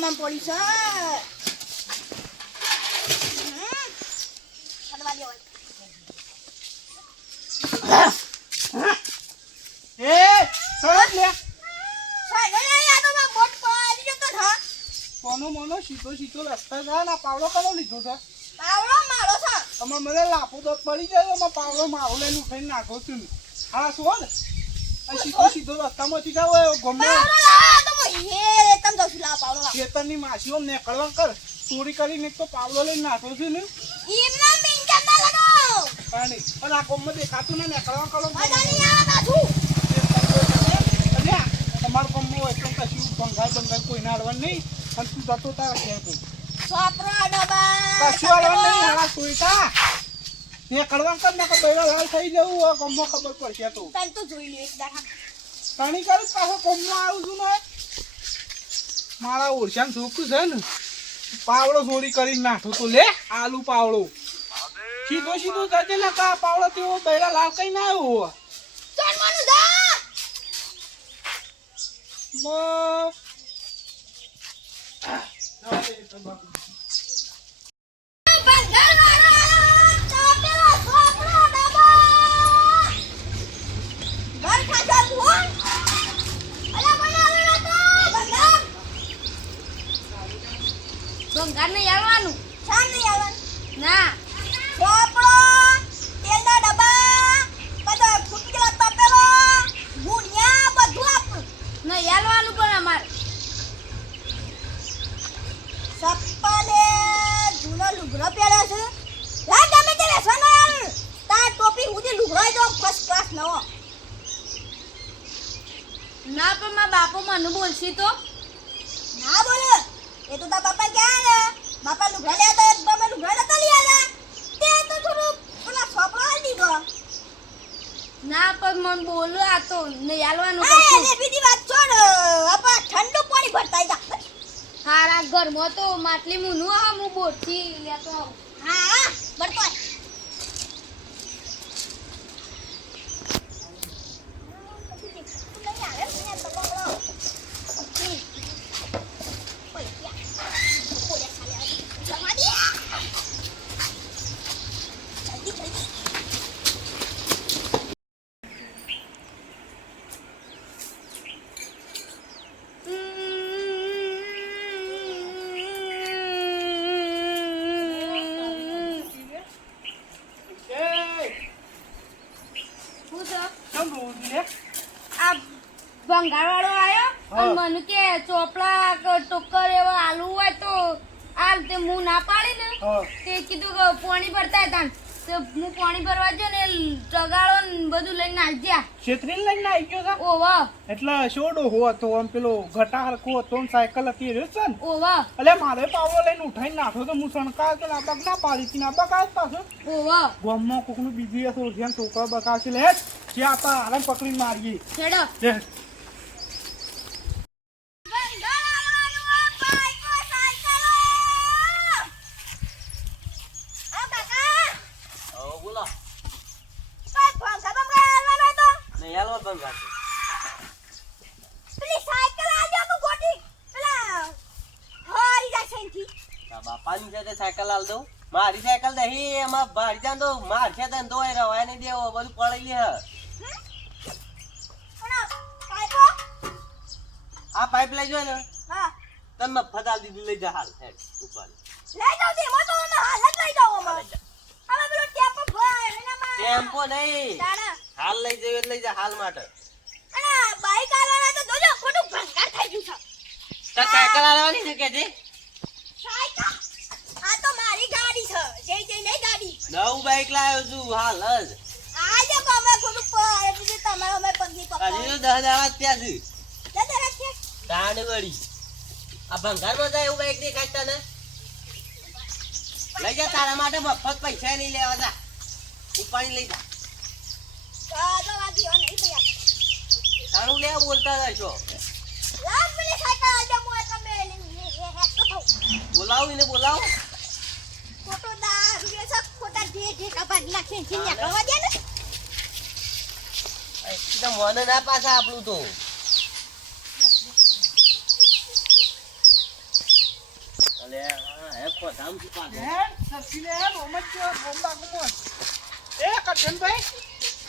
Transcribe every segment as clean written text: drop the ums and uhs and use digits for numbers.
કામમાં પડી છે મોનો સીધો સીધો રસ્તા જાય ને પાવડો કનો લીધો છે પાવડો મારો છે તમે મને લાપો તો પડી જાય એમાં પાવડો મારો લઈને ઉઠાઈને નાખો છું હા શું ને સીધો સીધો રસ્તામાંથી જાવ ગમે ખેતરની માસીઓ નીકળવા કર ચોરી કરીને તો પાવડો લઈને નાખો છું ને પણ આ ગમમાં દેખાતું ને નીકળવા કરો તમારું ગમમાં હોય તો કશું બંગાળ કોઈને અડવાનું નહીં અને તું જતો તારા ઘેર કશું અડવાનું નહીં હાલા સુઈતા નીકળવા કર ને બૈરા લાલ થઈ જવું ગમમાં ખબર પડશે તો પાણી કરું પાછો ગમમાં આવું છું ને મારા ઓરસાન છોકરું છે ને પાવડો ચોરી કરીને નાખો તો લે આલુ પાવડો સીધો સીધો જજે ને કા પાવડો તેવો બૈરા લાલ કઈ ના આવ્યો બંગાર નહીં આવવાનું શા નહીં આવવાનું ના ચોપડો તેલના ડબ્બા બધા ફૂટકેલા તપેલો ગુણિયા બધું આપણું નહીં આવવાનું પણ અમારે સપ્પાલે જૂનો લુગડો પહેર્યો છે લા ગમે તે લેસવાનો યાર તાર ટોપી ઉધી લુગડો દો ફર્સ્ટ ક્લાસ નવો ના પણ મારા બાપુ મને બોલશી તો ના બોલે એ તો તારા બાપા ક્યાં ને બાપા લુગડા લે તો એક બાપા લુગડા નતા લઈ આવ્યા તે તો થોડું પેલા છોકરો આલી દીધો ના પણ મન બોલો આ તો નહીં આલવાનું કશું એ બીજી વાત છોડ આપા ઠંડુ પાણી ભરતા જા હારા ઘરમાં તો માટલી મુનું આ હું બોટથી લેતો હા ભરતો બંગાળવાળો આવ્યો અને મને કે ચોપડા ટોકર એવા આલુ હોય તો આલ તે હું ના પાડી ને તે કીધું કે પાણી ભરતા હતા તો હું પાણી ભરવા ગયો ને ટગાળો ને બધું લઈને આવી ગયા છેતરીને લઈને આવી ગયો છે ઓવા એટલે શોડો હો તો આમ પેલો ઘટા હરખો હતો ને સાયકલ હતી રહ્યો છે ને ઓવા એટલે મારે પાવડો લઈને ઉઠાઈને નાખ્યો તો હું સણકા તો ના બગ ના પાડી હતી ના બગ આજ પાછો ઓવા ગામમાં કોકનું બીજી હશે ઓળખ્યા છોકરા બકાશે લે જે આપા આરામ પકડીને મારીએ છેડો સાયકલ આલ દઉં મારી સાયકલ દહી એમાં ભાડી જાન તો માર છે તને દોય રવાય નહીં દેવો બધું પડી લે આ પાઇપ લઈ જો ને હા તમે ફટાલ દીધી લઈ જા હાલ હેડ ઉપર લઈ જાવ દે મો તો હાલ જ લઈ જાવ અમાર હવે પેલો ટેમ્પો ભરાય એનામાં ટેમ્પો નહીં હાલ લઈ જઈએ લઈ જા હાલ માટે અને બાઈક આલવાના તો જોજો ખોટું ભંગાર થઈ ગયું છે તો સાયકલ આલવાની છે કે જી સાયકલ આ તો મારી ગાડી છે જઈ જઈ નહીં ગાડી નવું બાઈક લાવ્યો છું હાલ જ આજે અમે ખોટું એટલે તમારો અમે પગની પકડ હજી તો 10 દાડા ત્યાં છે જરા છે દાંડ વળી આ ભંગારમાં જાય એવું બાઈક દેખાતા ને લઈ જા તારા માટે મફત પૈસા નહીં લેવા જા ઉપાડી લઈ જા કાજો વાગી અને ઈ તૈયાર તારું લે બોલતા જશો લાવ પેલી સાયકલ આજે મો તમે હેક તો થાઉ બોલાવો એને બોલાવો ફોટો દા વિડિયો સબ ફોટા જે કપા નાખે છે કરવા દે ને એકદમ મને ના પાછા આપણું તો અલે હે કોધામ થી પાછો હે સરસી લે મોહમ્મદ જો બોમ્બા ગુમોસ એ કરશનભાઈ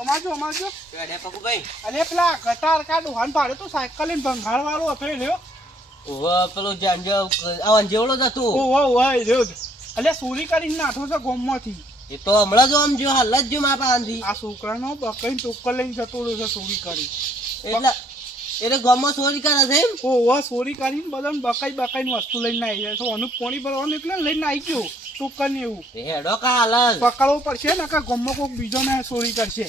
અમાજો પેડે પકુભાઈ અલે પેલા ગટાર કાઢું હાન પાડે તો સાયકલ લઈને ભંગાળ વાળો હતો એ રહ્યો ઓવા પેલો જાંજો આવાન જેવડો જ હતો ઓહો રહ્યો અલે ચોરી કરીને નાઠો છે ગોમમાંથી એ તો હમણાં જો આમ જો હાલ જ જો મા પાસેથી આ છોકરાનો બકઈ ટોકર લઈને જતો રહ્યો છે ચોરી કરી એટલે ગામમાં ચોરી કરે છે એમ ઓહો ચોરી કરીને બધાને બકાઈ વસ્તુ લઈને આવી જાય તો અનુપ પાણી ભરવાનું એટલે લઈને આવી ગયો ટોકર ને એવું હેડો કા હાલ પકડવો પડશે ને કે ગમમાં કોઈક બીજો ને ચોરી કરશે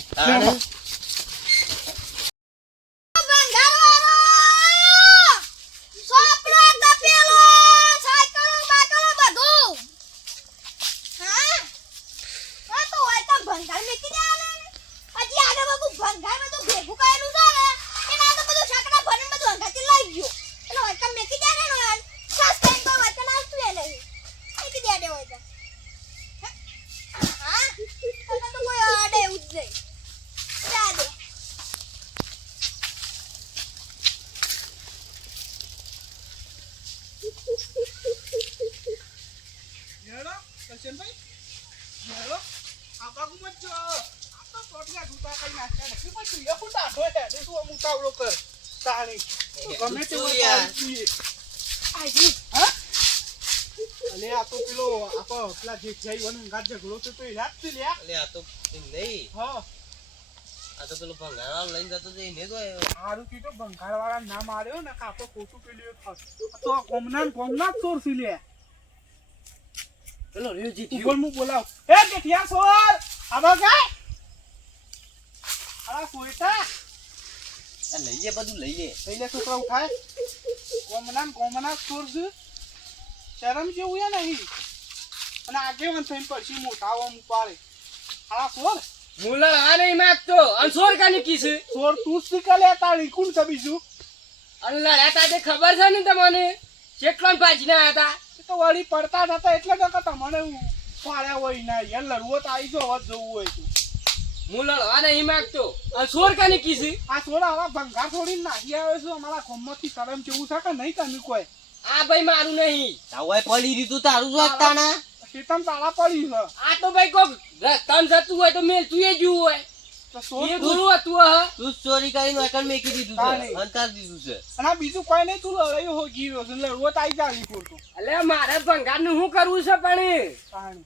ના માર્યો ને કાપો ખોટું પેલું તો કોમના ચોર સી લે પેલો રીજી ઉપર હું બોલાવ એ કેઠિયા સોર આવા ગાય આ સોઈતા લઈએ બધું લઈએ લઈને છોકરા ઉઠાય કોમના ચોર છે શરમ જેવું યા નહીં અને આગેવાન થઈને પછી મોટા આમ ઉપાડે આ સોર મુલા આ નહીં માગતો અનસોર કાની કીસ સોર તું શીખલે તાળી કોણ છે બીજું અલ્લા રહેતા તે ખબર છે ને તમને કેટલા પાછના હતા તો વળી પડતા હતા એટલે તો તમને પાડ્યા હોય ના યાર લડવો તો આવી જો અવાજ જવું હોય તો મુલા આ નહીં માગતો અનસોર કાની કીસ આ સોર આવા ભંગાર છોડીને નાખી આવ્યો છું અમારા ખોમમાંથી શરમ જેવું છે કે નહીં તમે કોઈ આ ભાઈ મારું નહીં તાવાય પડી રીતું તારું જ વાગતાના શેતમ તાળા પડી છે આ તો ભાઈ કોક રસ્તામાં જતું હોય તો મેલ તું એ જોવું હોય તો સોર એ ગુરુ હતું હ તું ચોરી કરીને વાકણ મેકી દીધું છે અંતર દીધું છે અને આ બીજું કોઈ નહીં તું લડાયો હો ગીરો છે લડવો તો આવી જાવી ખોટું અલે મારે ભંગારનું શું કરવું છે પણ પાણી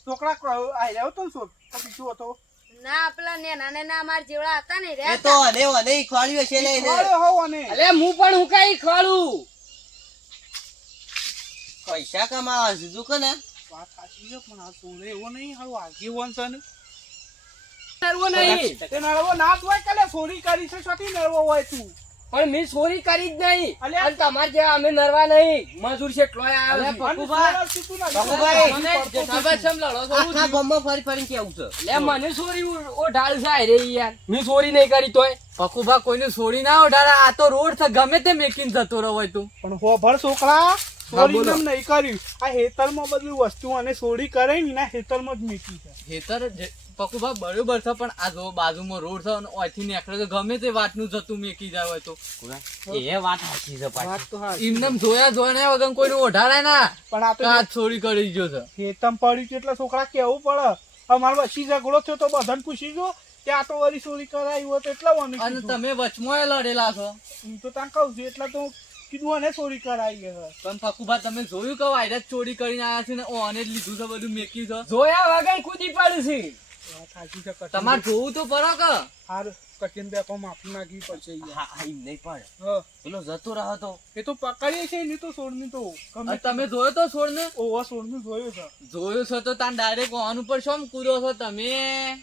છોકરા આવી રહ્યો તો સોર તો બીજું હતો ના પેલા નેના અમાર જેવડા હતા ને એ તો અને ખવાડ્યું હશે લઈને હો અને અલે હું પણ હું કઈ ખવાડું પૈસા કમાવા છે કે ને વાત સાચી છે પણ આ સોરે એવો નહીં હારું આગેવાન છે ને કરવો નહીં તે નળવો ના હોય કલે ચોરી કરી છે છોટી નળવો હોય તું પણ મેં ચોરી કરી જ નહીં અલ્યા. અને તમારે જેવા અમે નરવા નહીં મજૂર છે એટલોય આવ્યો છે. પકુભાઈ. મને જે ખબર છે એમ લડો છો હું આખા ગામમાં ફરી ફરીને કેવું છે લે મને ચોરી ઓ ઢાળ જાય રે યાર મેં ચોરી નહીં કરી તોય પકુભા કોઈને છોડી ના ઉડાડે આ તો રોડ છે ગમે તે મેકીને જતો રહ્યો હોય તું પણ હોભળ છોકરા ચોરી બોલો. નામ નહીં કર્યું આ હેતરમાં બધું વસ્તુ અને ચોરી કરે ને એના હેતરમાં જ મીઠી છે હેતર પકુભા બરોબર છે પણ આ જો બાજુમાં રોડ છે અને ઓયથી નીકળે તો ગમે તે વાતનું જતું મેકી જાય હોય તો એ વાત સાચી છે પાછી વાત તો હા એમને જોયા વગર કોઈને ઓઢાડે ના પણ આ તો આ ચોરી કરી ગયો છે હેતમ પડ્યું છે એટલે છોકરા કેવું પડે અમારે વચ્ચે ઝઘડો થયો તો બધાને પૂછી જો કે આ તો વળી ચોરી કરાવી હોય તો એટલા વાની અને તમે વચમાં લડેલા છો હું તો ત્યાં કહું છું એટલે તો કીધું અને ચોરી કરાવી ગયા પણ પકુભા તમે જોયું કે વાયરસ ચોરી કરીને આવ્યા છે ને ઓને જ લીધું છે બધું મેકી છે જોયા વગર કૂદી પડ્યું છે વાત સાચી છે તમારે જોવું તો પડે કે હાર કઠિન બેપા માફી માંગવી પડશે યાર. હા એમ નહીં પણ હા પેલો જતો રહ્યો તો એ તો પકડીએ છે એની તો સોડની તો ગમે અને તમે જોયો તો છોડ ને ઓવા સોડનું જોયું છે જોયું છે તો તાન ડાયરેક્ટ ઓન ઉપર શું કૂદો છો તમે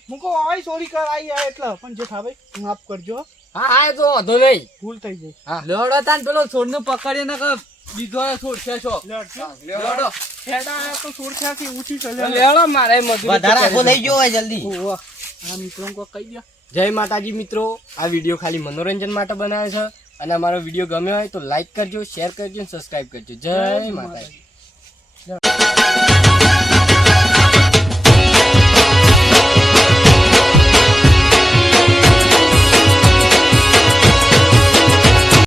હું કહું આવાય ચોરી કરાવી આ એટલે પણ જે થાવે માફ કરજો હા હા એ તો વાંધો નહીં ભૂલ થઈ જાય લડો તાન પેલો છોડ ને પકડીએ ને કે બીજો છોડ છે છો લડજો લડો હેડા આયા તો સોડ થયાથી ઊંચી ચાલે લેવડો મારે મજૂરી વધારે આખો નહીં જોવો હોય જલ્દી ઓવા આ મિત્રો કો કહી દો જય માતાજી મિત્રો આ વિડીયો ખાલી મનોરંજન માટે બનાવ્યો છે અને અમારો વિડીયો ગમ્યો હોય તો લાઈક કરજો શેર કરજો અને સબસ્ક્રાઇબ કરજો જય માતાજી